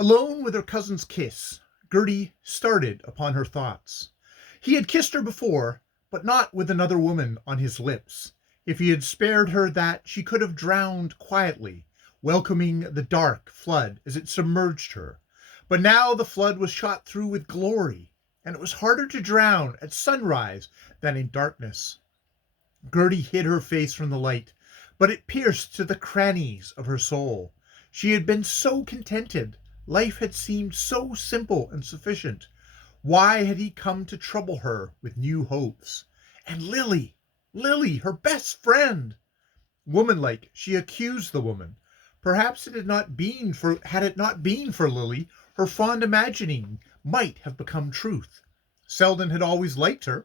Alone with her cousin's kiss, Gertie started upon her thoughts. He had kissed her before, but not with another woman on his lips. If he had spared her that, she could have drowned quietly, welcoming the dark flood as it submerged her. But now the flood was shot through with glory, and it was harder to drown at sunrise than in darkness. Gertie hid her face from the light, but it pierced to the crannies of her soul. She had been so contented. Life had seemed so simple and sufficient. Why had he come to trouble her with new hopes? And Lily, her best friend! Womanlike, she accused the woman. Perhaps had it not been for Lily, her fond imagining might have become truth. Selden had always liked her,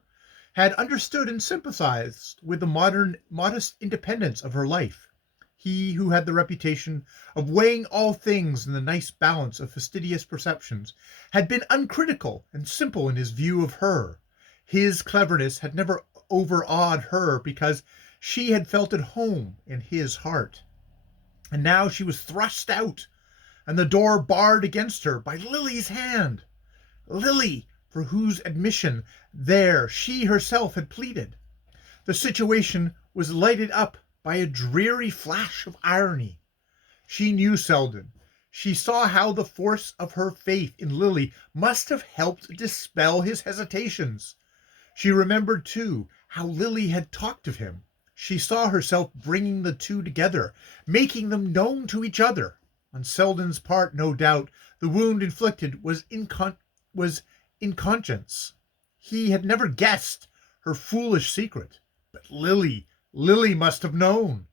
had understood and sympathized with the modest independence of her life. He who had the reputation of weighing all things in the nice balance of fastidious perceptions had been uncritical and simple in his view of her. His cleverness had never overawed her because she had felt at home in his heart. And now she was thrust out, and the door barred against her by Lily's hand. Lily, for whose admission there she herself had pleaded. The situation was lighted up by a dreary flash of irony. She knew Selden. She saw how the force of her faith in Lily must have helped dispel his hesitations. She remembered, too, how Lily had talked of him. She saw herself bringing the two together, making them known to each other. On Selden's part, no doubt, the wound inflicted was inconscience. He had never guessed her foolish secret. But Lily must have known.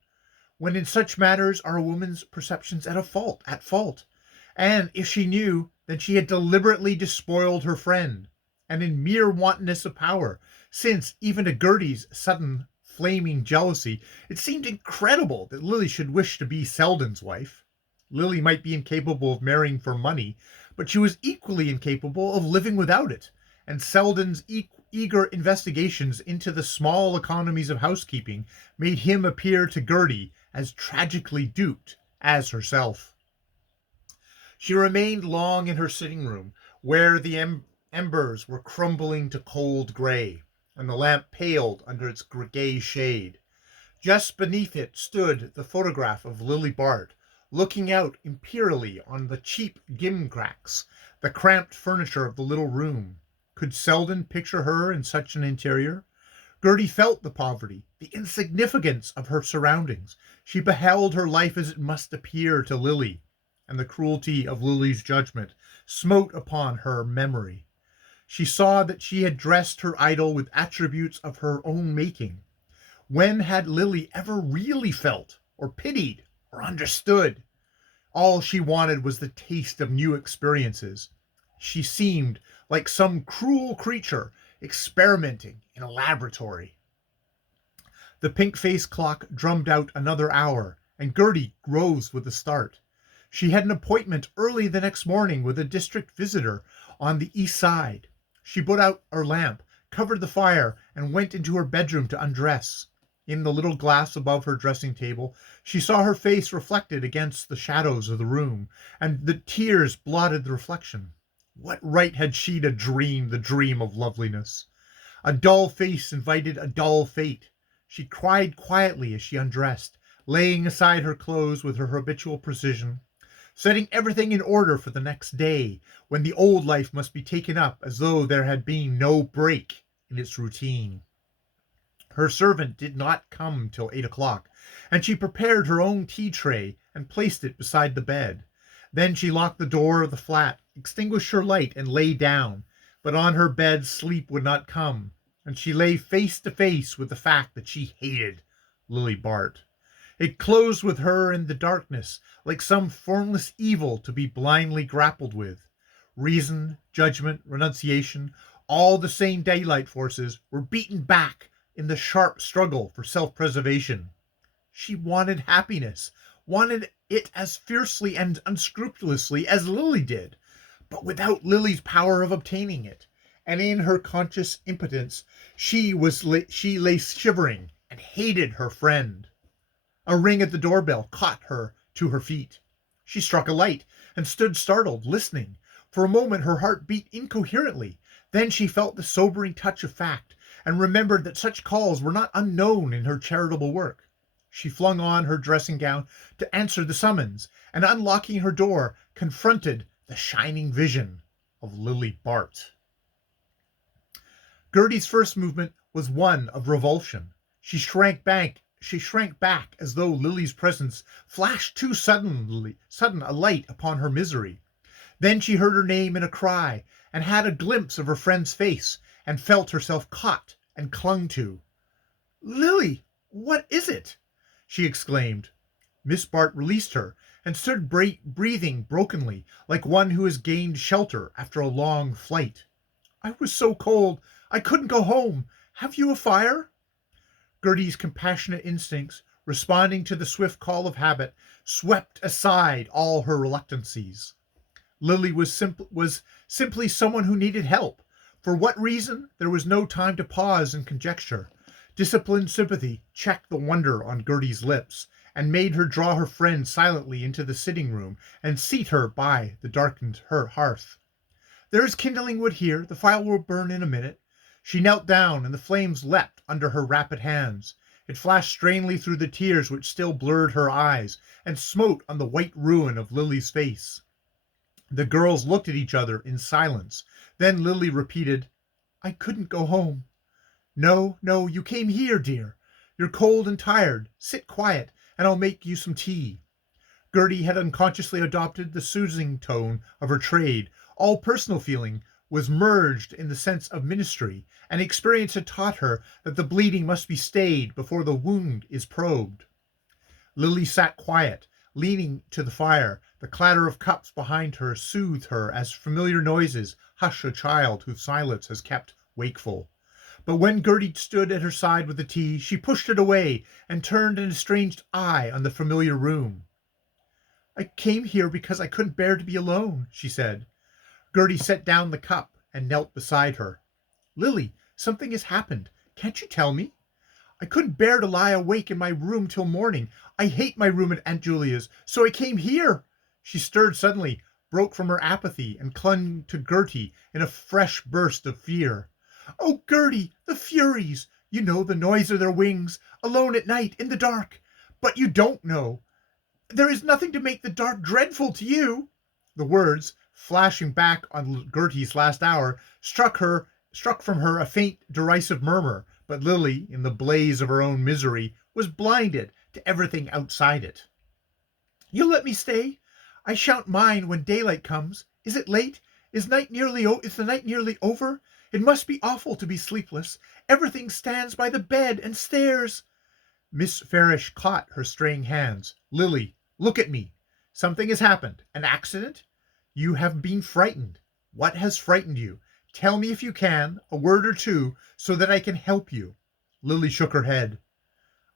When in such matters are a woman's perceptions at fault. And if she knew, then she had deliberately despoiled her friend, and in mere wantonness of power, since even to Gertie's sudden flaming jealousy, it seemed incredible that Lily should wish to be Selden's wife. Lily might be incapable of marrying for money, but she was equally incapable of living without it, and Selden's eager investigations into the small economies of housekeeping made him appear to Gertie as tragically duped as herself. She remained long in her sitting room, where the embers were crumbling to cold gray, and the lamp paled under its gay shade. Just beneath it stood the photograph of Lily Bart, looking out imperially on the cheap gimcracks, the cramped furniture of the little room. Could Selden picture her in such an interior? Gertie felt the poverty, the insignificance of her surroundings. She beheld her life as it must appear to Lily, and the cruelty of Lily's judgment smote upon her memory. She saw that she had dressed her idol with attributes of her own making. When had Lily ever really felt, or pitied, or understood? All she wanted was the taste of new experiences. She seemed like some cruel creature experimenting in a laboratory. The pink-faced clock drummed out another hour, and Gertie rose with a start. She had an appointment early the next morning with a district visitor on the east side. She put out her lamp, covered the fire, and went into her bedroom to undress. In the little glass above her dressing table, she saw her face reflected against the shadows of the room, and the tears blotted the reflection. What right had she to dream the dream of loveliness? A dull face invited a dull fate. She cried quietly as she undressed, laying aside her clothes with her habitual precision, setting everything in order for the next day, when the old life must be taken up as though there had been no break in its routine. Her servant did not come till 8 o'clock, and she prepared her own tea tray and placed it beside the bed. Then she locked the door of the flat, extinguished her light, and lay down. But on her bed sleep would not come, and she lay face to face with the fact that she hated Lily Bart. It closed with her in the darkness, like some formless evil to be blindly grappled with. Reason, judgment, renunciation, all the same daylight forces, were beaten back in the sharp struggle for self-preservation. She wanted happiness, wanted it as fiercely and unscrupulously as Lily did, but without Lily's power of obtaining it. And in her conscious impotence, she lay shivering and hated her friend. A ring at the doorbell caught her to her feet. She struck a light and stood startled, listening. For a moment her heart beat incoherently. Then she felt the sobering touch of fact, and remembered that such calls were not unknown in her charitable work. She flung on her dressing gown to answer the summons, and unlocking her door, confronted the shining vision of Lily Bart. Gertie's first movement was one of revulsion. She shrank back as though Lily's presence flashed too sudden a light upon her misery. Then she heard her name in a cry, and had a glimpse of her friend's face, and felt herself caught and clung to. "Lily, what is it?" she exclaimed. Miss Bart released her, and stood breathing brokenly, like one who has gained shelter after a long flight. "I was so cold, I couldn't go home. Have you a fire?" Gertie's compassionate instincts, responding to the swift call of habit, swept aside all her reluctancies. Lily was simply someone who needed help. For what reason? There was no time to pause and conjecture. Disciplined sympathy checked the wonder on Gertie's lips, and made her draw her friend silently into the sitting room and seat her by the darkened hearth. "There is kindling wood here. The fire will burn in a minute." She knelt down, and the flames leapt under her rapid hands. It flashed strangely through the tears which still blurred her eyes, and smote on the white ruin of Lily's face. The girls looked at each other in silence. Then Lily repeated, "I couldn't go home." "No, no, you came here, dear. You're cold and tired. Sit quiet, and I'll make you some tea." Gertie had unconsciously adopted the soothing tone of her trade. All personal feeling was merged in the sense of ministry, and experience had taught her that the bleeding must be stayed before the wound is probed. Lily sat quiet, leaning to the fire. The clatter of cups behind her soothed her as familiar noises hush a child whose silence has kept wakeful. But when Gertie stood at her side with the tea, she pushed it away and turned an estranged eye on the familiar room. "I came here because I couldn't bear to be alone," she said. Gertie set down the cup and knelt beside her. "Lily, something has happened. Can't you tell me?" "I couldn't bear to lie awake in my room till morning. I hate my room at Aunt Julia's, so I came here." She stirred suddenly, broke from her apathy, and clung to Gertie in a fresh burst of fear. "Oh, Gertie, the Furies! You know the noise of their wings, alone at night, in the dark. But you don't know. There is nothing to make the dark dreadful to you." The words, flashing back on Gertie's last hour, struck from her a faint derisive murmur, but Lily, in the blaze of her own misery, was blinded to everything outside it. "You'll let me stay? I shan't mind when daylight comes. Is it late? Is the night nearly over? It must be awful to be sleepless. Everything stands by the bed and stares." Miss Farish caught her straying hands. "Lily, look at me. Something has happened. An accident? You have been frightened. What has frightened you? Tell me if you can, a word or two, so that I can help you." Lily shook her head.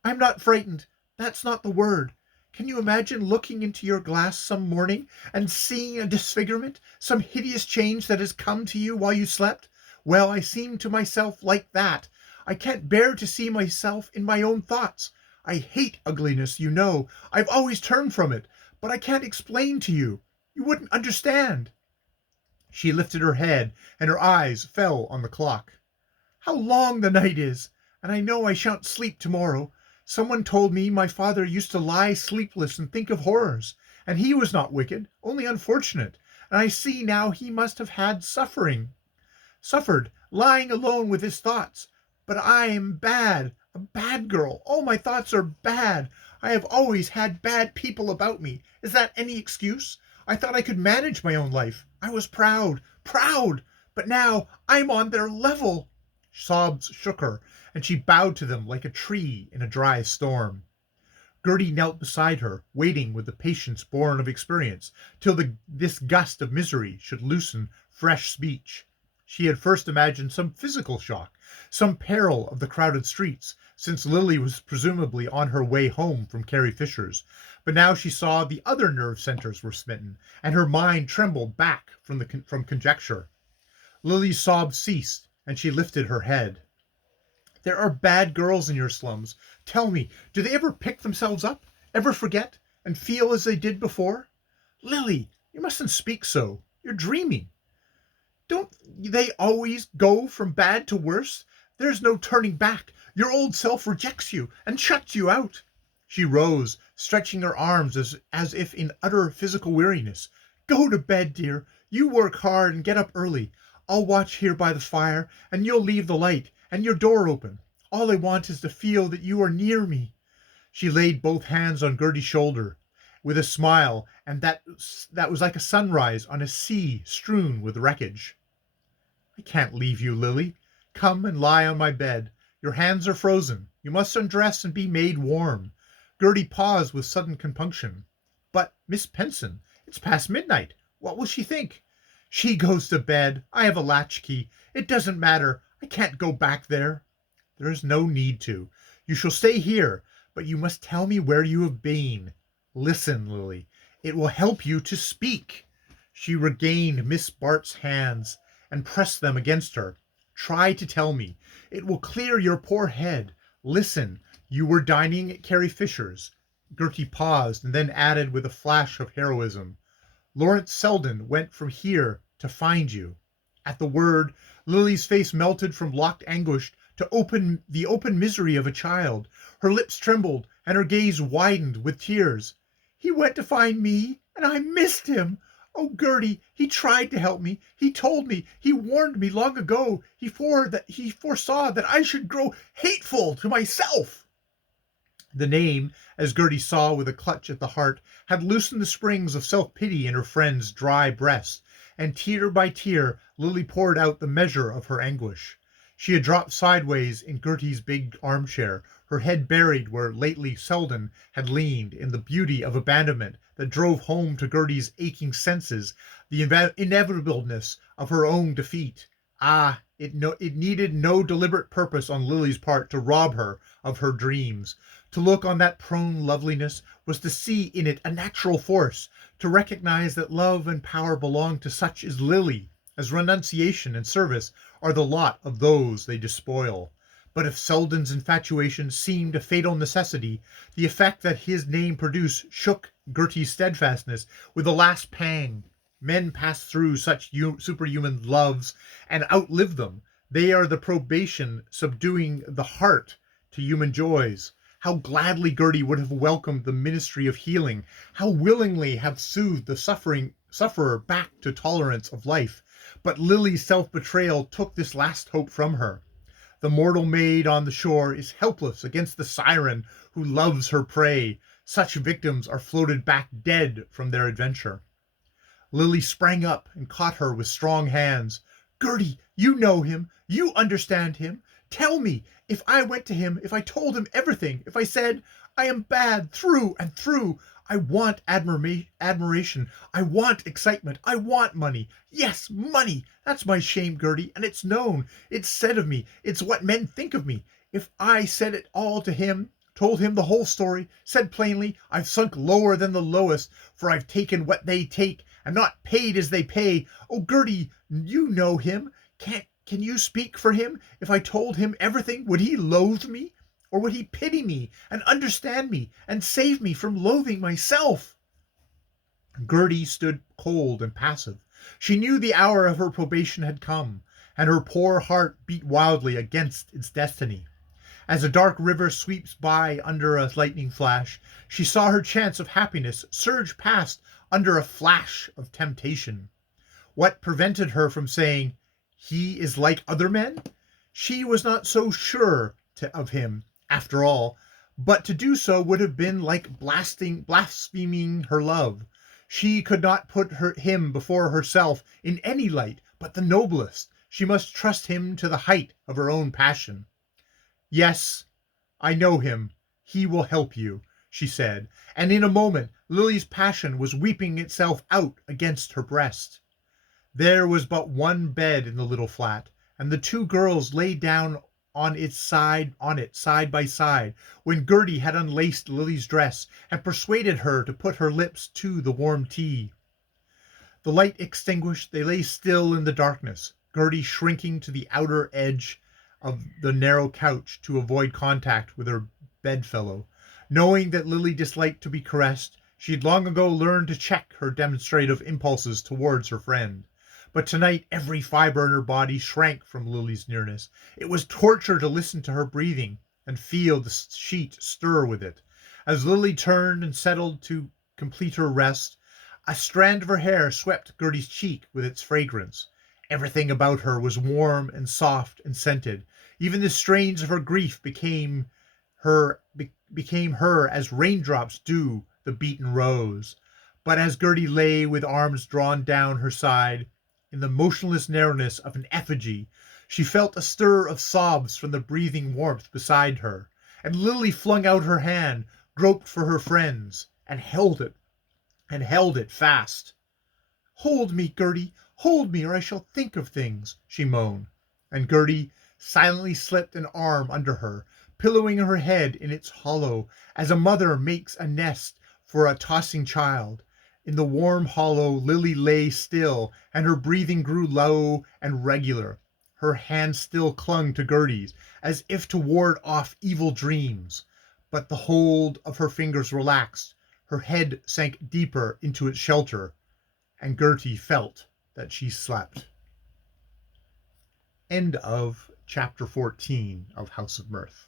"I'm not frightened. That's not the word. Can you imagine looking into your glass some morning and seeing a disfigurement, some hideous change that has come to you while you slept? Well, I seem to myself like that. I can't bear to see myself in my own thoughts. I hate ugliness, you know. I've always turned from it, but I can't explain to you. You wouldn't understand." She lifted her head, and her eyes fell on the clock. "How long the night is! And I know I shan't sleep tomorrow. Someone told me my father used to lie sleepless and think of horrors, and he was not wicked, only unfortunate, and I see now he must have had suffered, lying alone with his thoughts. But I am bad, a bad girl. All my thoughts are bad. I have always had bad people about me. Is that any excuse? I thought I could manage my own life. I was proud, but now I'm on their level." Sobs shook her, and she bowed to them like a tree in a dry storm. Gertie knelt beside her, waiting with the patience born of experience, till this gust of misery should loosen fresh speech. She had first imagined some physical shock, some peril of the crowded streets, since Lily was presumably on her way home from Carrie Fisher's, but now she saw the other nerve centers were smitten, and her mind trembled back from conjecture. Lily's sobs ceased, and she lifted her head. "There are bad girls in your slums. Tell me, do they ever pick themselves up, ever forget, and feel as they did before?" Lily, you mustn't speak so. You're dreaming. Don't they always go from bad to worse? There's no turning back. Your old self rejects you and shuts you out. She rose, stretching her arms as if in utter physical weariness. Go to bed, dear. You work hard and get up early. I'll watch here by the fire, and you'll leave the light and your door open. All I want is to feel that you are near me. She laid both hands on Gertie's shoulder with a smile, and that was like a sunrise on a sea strewn with wreckage. I can't leave you, Lily. Come and lie on my bed. Your hands are frozen. You must undress and be made warm. Gertie paused with sudden compunction. But, Miss Penson, it's past midnight. What will she think? She goes to bed. I have a latchkey. It doesn't matter. I can't go back there. There is no need to. You shall stay here, but you must tell me where you have been. Listen, Lily. It will help you to speak. She regained Miss Bart's hands and pressed them against her. Try to tell me. It will clear your poor head. Listen, you were dining at Carrie Fisher's. Gertie paused and then added with a flash of heroism, Lawrence Selden went from here to find you. At the word, Lily's face melted from locked anguish to the open misery of a child. Her lips trembled and her gaze widened with tears. He went to find me, and I missed him. Oh, Gertie, he tried to help me. He told me. He warned me long ago. He foresaw that I should grow hateful to myself. The name, as Gertie saw with a clutch at the heart, had loosened the springs of self-pity in her friend's dry breast, and tear by tear Lily poured out the measure of her anguish. She had dropped sideways in Gertie's big armchair, her head buried where lately Selden had leaned, in the beauty of abandonment that drove home to Gertie's aching senses the inevitableness of her own defeat. It needed no deliberate purpose on Lily's part to rob her of her dreams. To look on that prone loveliness was to see in it a natural force, to recognize that love and power belong to such as Lily, as renunciation and service are the lot of those they despoil. But if Selden's infatuation seemed a fatal necessity, the effect that his name produced shook Gertie's steadfastness with a last pang. Men pass through such superhuman loves and outlive them. They are the probation subduing the heart to human joys. How gladly Gertie would have welcomed the ministry of healing, how willingly have soothed the sufferer back to tolerance of life. But Lily's self-betrayal took this last hope from her. The mortal maid on the shore is helpless against the siren who loves her prey. Such victims are floated back dead from their adventure. Lily sprang up and caught her with strong hands. Gertie, you know him. You understand him. Tell me, if I went to him, if I told him everything, if I said, I am bad through and through, I want admiration, I want excitement, I want money. Yes, money. That's my shame, Gertie, and it's known. It's said of me. It's what men think of me. If I said it all to him, told him the whole story, said plainly, I've sunk lower than the lowest, for I've taken what they take, and not paid as they pay. Oh, Gertie, you know him. Can you speak for him? If I told him everything, would he loathe me? Or would he pity me and understand me and save me from loathing myself? Gertie stood cold and passive. She knew the hour of her probation had come, and her poor heart beat wildly against its destiny. As a dark river sweeps by under a lightning flash, she saw her chance of happiness surge past under a flash of temptation. What prevented her from saying, he is like other men? She was not so sure of him, after all, but to do so would have been like blaspheming her love. She could not put him before herself in any light but the noblest. She must trust him to the height of her own passion. Yes, I know him. He will help you, she said, and in a moment Lily's passion was weeping itself out against her breast. There was but one bed in the little flat, and the two girls lay down on it side by side, when Gertie had unlaced Lily's dress and persuaded her to put her lips to the warm tea. The light extinguished, they lay still in the darkness, Gertie shrinking to the outer edge of the narrow couch to avoid contact with her bedfellow. Knowing that Lily disliked to be caressed, She'd long ago learned to check her demonstrative impulses towards her friend. But tonight every fiber in her body shrank from Lily's nearness. It was torture to listen to her breathing and feel the sheet stir with it. As Lily turned and settled to complete her rest, a strand of her hair swept Gertie's cheek with its fragrance. Everything about her was warm and soft and scented. Even the strains of her grief became her as raindrops do the beaten rose. But as Gertie lay with arms drawn down her side, in the motionless narrowness of an effigy, she felt a stir of sobs from the breathing warmth beside her, and Lily flung out her hand, groped for her friend's, and held it fast. "Hold me, Gertie, hold me, or I shall think of things," she moaned, and Gertie silently slipped an arm under her, pillowing her head in its hollow, as a mother makes a nest for a tossing child. In the warm hollow Lily lay still, and her breathing grew low and regular. Her hand still clung to Gertie's, as if to ward off evil dreams, but the hold of her fingers relaxed, her head sank deeper into its shelter, and Gertie felt that she slept. End of chapter 14 of House of Mrth.